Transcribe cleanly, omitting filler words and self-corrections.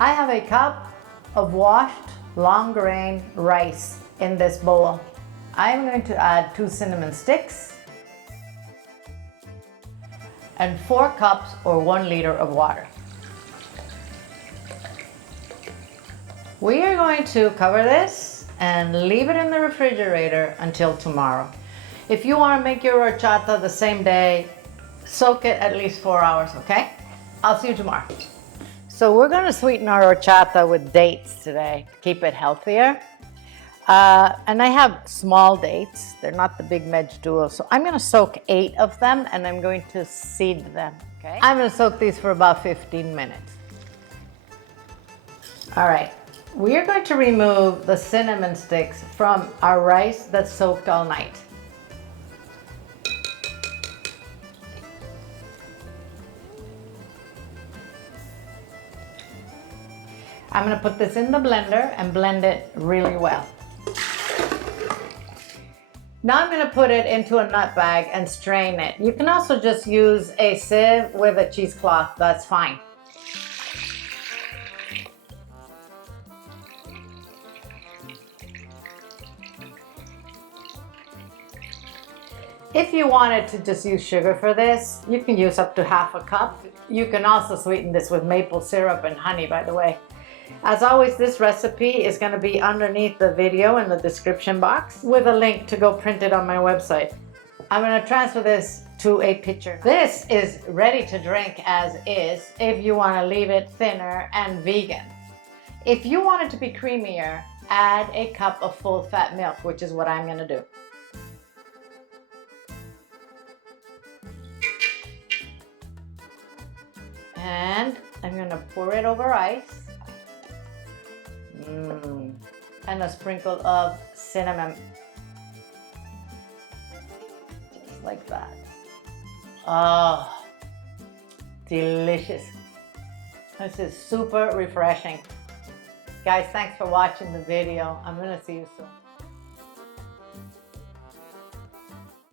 I have a cup of washed long grain rice in this bowl. I'm going to add 2 cinnamon sticks and 4 cups or 1 liter of water. We are going to cover this and leave it in the refrigerator until tomorrow. If you want to make your horchata the same day, soak it at least 4 hours, okay? I'll see you tomorrow. So we're going to sweeten our horchata with dates today to keep it healthier. And I have small dates. They're not the big Medjool. So I'm going to soak 8 of them and I'm going to seed them, okay? I'm going to soak these for about 15 minutes. All right. We are going to remove the cinnamon sticks from our rice that's soaked all night. I'm going to put this in the blender and blend it really well. Now I'm going to put it into a nut bag and strain it. You can also just use a sieve with a cheesecloth, that's fine. If you wanted to just use sugar for this, you can use up to half a cup. You can also sweeten this with maple syrup and honey, by the way. As always, this recipe is going to be underneath the video in the description box with a link to go print it on my website. I'm going to transfer this to a pitcher. This is ready to drink as is if you want to leave it thinner and vegan. If you want it to be creamier, add a cup of full fat milk, which is what I'm going to do. And I'm going to pour it over ice. And a sprinkle of cinnamon. Just like that. Oh, delicious. This is super refreshing. Guys, thanks for watching the video. I'm going to see you soon.